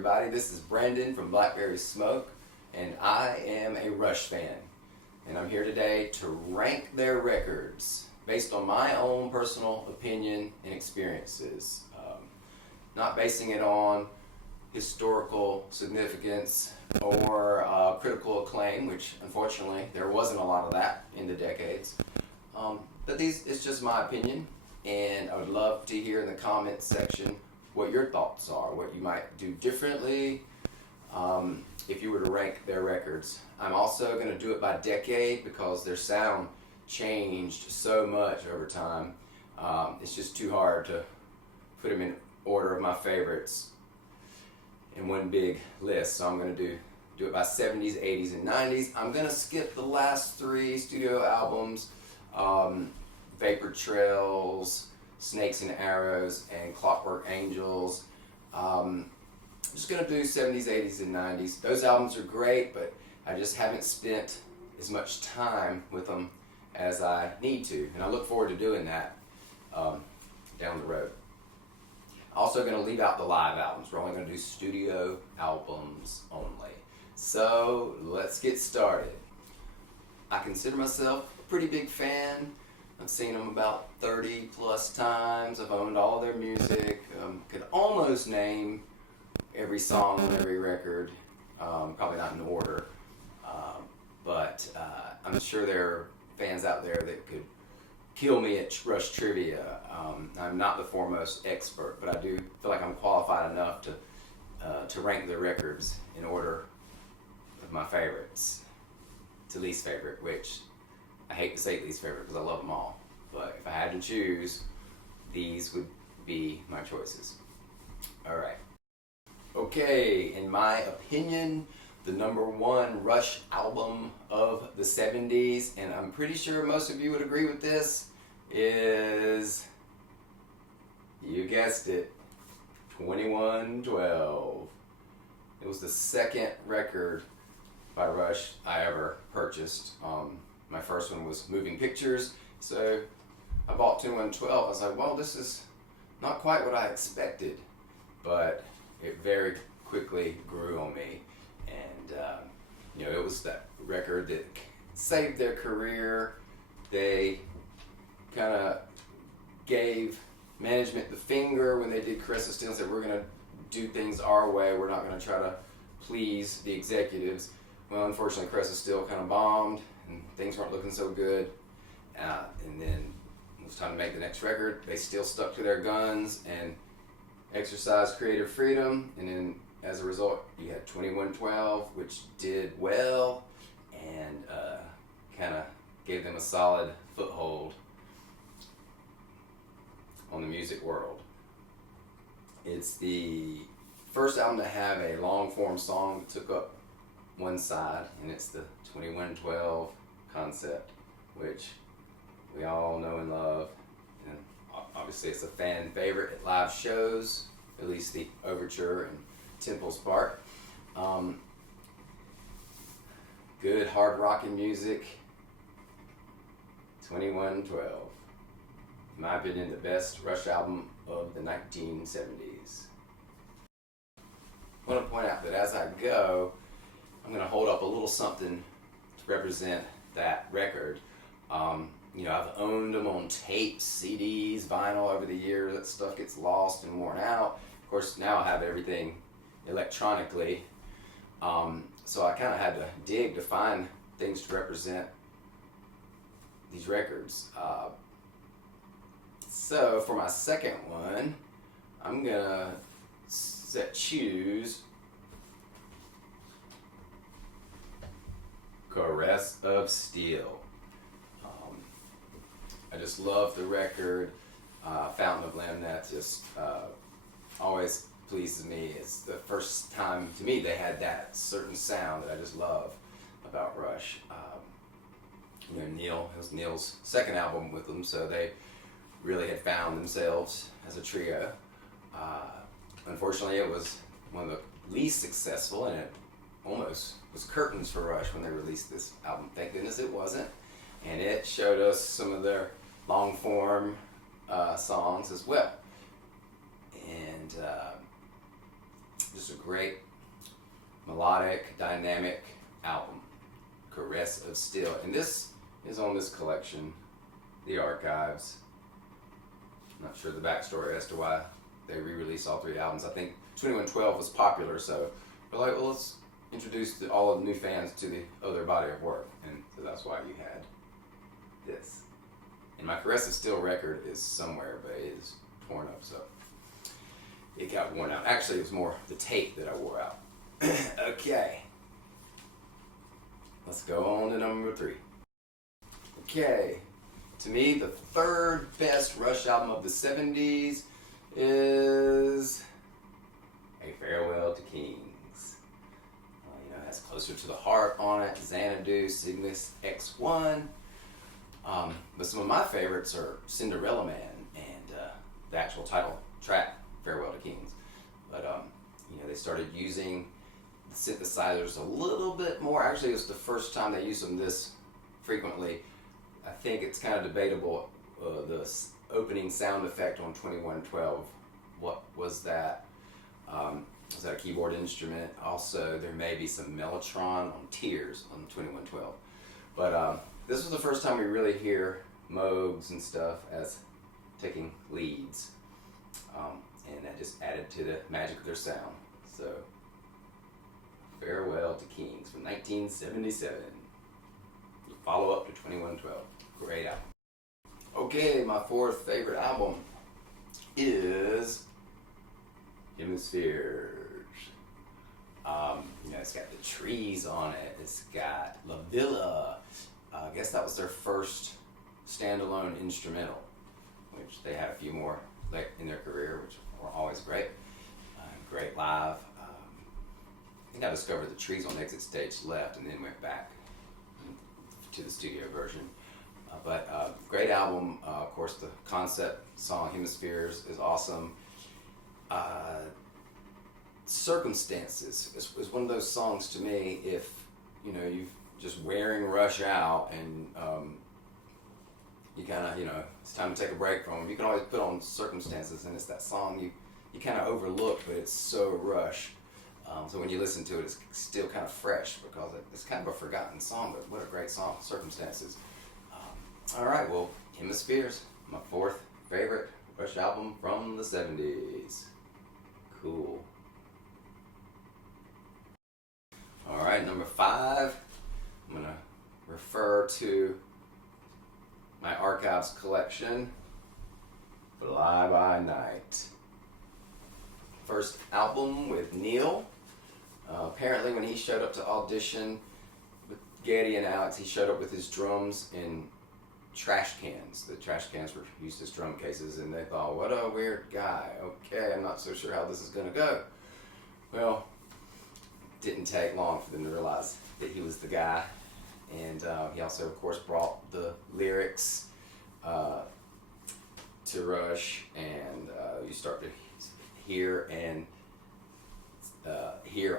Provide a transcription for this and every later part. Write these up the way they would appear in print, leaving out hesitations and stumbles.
everybody. This is Brandon from Blackberry Smoke, and I am a Rush fan. And I'm here today to rank their records based on my own personal opinion and experiences. Not basing it on historical significance or critical acclaim, which unfortunately there wasn't a lot of that in the decades. But it's just my opinion, and I would love to hear in the comments section what your thoughts are, what you might do differently if you were to rank their records. I'm also going to do it by decade because their sound changed so much over time. It's just too hard to put them in order of my favorites in one big list, so I'm going to do it by 70s, 80s, and 90s. I'm going to skip the last three studio albums, Vapor Trails, Snakes and Arrows, and Clockwork Angels. I'm just going to do 70s, 80s, and 90s. Those albums are great, but I just haven't spent as much time with them as I need to, and I look forward to doing that down the road. Also going to leave out the live albums. We're only going to do studio albums only. So let's get started. I consider myself a pretty big fan. I've seen them about 30 plus times. I've owned all of their music. Could almost name every song on every record. Probably not in order. But I'm sure there are fans out there that could kill me at Rush trivia. I'm not the foremost expert, but I do feel like I'm qualified enough to rank their records in order of my favorites to least favorite, which I hate to say least favorite because I love them all, but if I had to choose, these would be my choices. Alright. Okay, in my opinion, the number one Rush album of the 70s, and I'm pretty sure most of you would agree with this, is, you guessed it, 2112. It was the second record by Rush I ever purchased. My first one was Moving Pictures, so I bought 2112. I was like, well, this is not quite what I expected, but it very quickly grew on me. And it was that record that saved their career. They kind of gave management the finger when they did Cressa Steel and said, we're going to do things our way. We're not going to try to please the executives. Well, unfortunately, Cressa Steel kind of bombed and things weren't looking so good. And then it was time to make the next record. They still stuck to their guns and exercised creative freedom. And then as a result, you had 2112, which did well and kind of gave them a solid foothold on the music world. It's the first album to have a long form song that took up one side, and it's the 2112 concept, which we all know and love. And obviously it's a fan favorite at live shows, at least the overture and Temple's part. Good hard rocking music. 2112. In my opinion, the best Rush album of the 1970s. I want to point out that as I go, I'm going to hold up a little something to represent that record. I've owned them on tapes, CDs, vinyl over the years. That stuff gets lost and worn out. Of course, now I have everything electronically. So I kind of had to dig to find things to represent these records. So for my second one, I'm gonna choose Caress of Steel. I just love the record. Fountain of Lamb, that just always pleases me. It's the first time to me they had that certain sound that I just love about Rush. It was Neil's second album with them, so they really had found themselves as a trio. Unfortunately, it was one of the least successful, and it almost was curtains for Rush when they released this album. Thank goodness it wasn't. And it showed us some of their long form songs as well. And Just a great melodic, dynamic album, Caress of Steel. And this is on this collection, The Archives. I'm not sure the backstory as to why they re-released all three albums. I think 2112 was popular, so we're like, well, let's introduce all of the new fans to the other body of work. And so that's why you had this. And my Caress of Steel record is somewhere, but it is torn up, so it got worn out. Actually, it was more the tape that I wore out. Okay. Let's go on to number 3. Okay. To me, the third best Rush album of the 70s is A Farewell to Kings. It has Closer to the Heart on it, Xanadu, Cygnus X1. But some of my favorites are Cinderella Man and the actual title track, Farewell to Kings. But they started using the synthesizers a little bit more. Actually, it was the first time they used them this frequently. I think it's kind of debatable, the opening sound effect on 2112. What was that? Was that a keyboard instrument? Also, there may be some Mellotron on Tears on 2112. But this was the first time we really hear Moogs and stuff as taking leads. And that just added to the magic of their sound. So, Farewell to Kings from 1977. Follow up to 2112. Great album. Okay, my fourth favorite album is Hemispheres. It's got the trees on it. It's got La Villa. I guess that was their first standalone instrumental, which they had a few more in their career, which were always great. Great live. I think I discovered the trees on Exit Stage Left and then went back to the studio version. But great album. Of course, the concept song Hemispheres is awesome. Circumstances is one of those songs to me. If you've just wearing Rush out and you kind of it's time to take a break from them, you can always put on Circumstances, and it's that song you kind of overlook, but it's so Rush. So when you listen to it, it's still kind of fresh because it's kind of a forgotten song, but what a great song, Circumstances. All right, well, Hemispheres, my fourth favorite Rush album from the 70s. Cool. All right, number 5, I'm going to refer to my Archives collection, Fly By Night. First album with Neil. Apparently when he showed up to audition with Geddy and Alex, he showed up with his drums in trash cans. The trash cans were used as drum cases, and they thought, what a weird guy. Okay, I'm not so sure how this is going to go. Well, it didn't take long for them to realize that he was the guy. And he also, of course, brought the lyrics to Rush, and you start to hear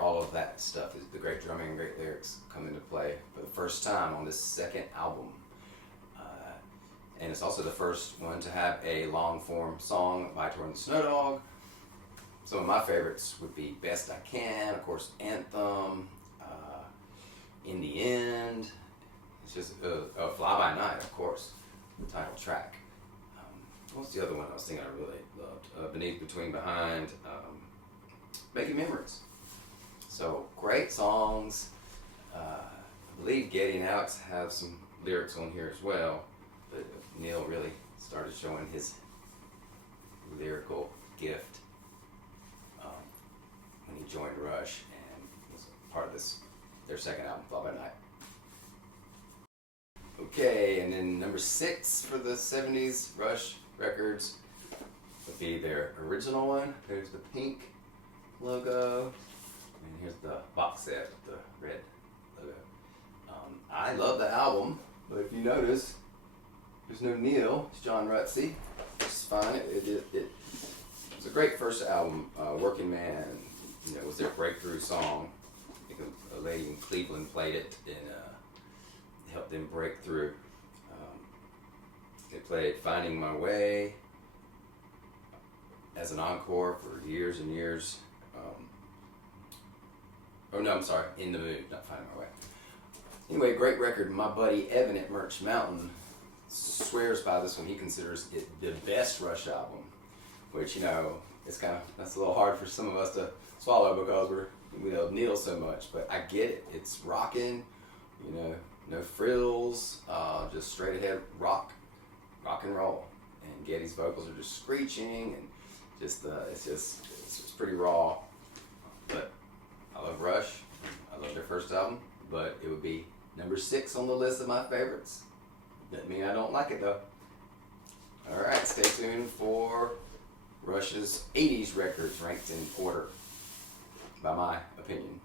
all of that stuff. The great drumming and great lyrics come into play for the first time on this second album. And it's also the first one to have a long-form song by Tor and the Snow Dog. Some of my favorites would be Best I Can, of course, Anthem, In the End. It's just Fly By Night, of course, the title track. What's the other one I was thinking I really loved? Beneath, Between, Behind, Making Memories. So, great songs. I believe Geddy and Alex have some lyrics on here as well. But Neil really started showing his lyrical gift when he joined Rush and was part of their second album, Fly By Night. Okay, and then number 6 for the 70s Rush records would be their original one. There's the pink logo, and here's the box set with the red logo. I love the album, but if you notice, there's no Neil, it's John Rutsey, which is fine. It was a great first album. Working Man, was their breakthrough song. I think a lady in Cleveland played it and helped them break through. They played Finding My Way as an encore for years and years. or no, I'm sorry, In the Mood, not Finding My Way. Anyway, great record. My buddy Evan at Merch Mountain swears by this one. He considers it the best Rush album, which, you know, that's a little hard for some of us to swallow because we love Neil so much, but I get it. It's rocking, you know, no frills, just straight ahead rock and roll. And Geddy's vocals are just screeching, and it's just pretty raw. But I love Rush. I love their first album, but it would be number 6 on the list of my favorites. Doesn't mean I don't like it though. Alright, stay tuned for Rush's 80s records ranked in order, by my opinion.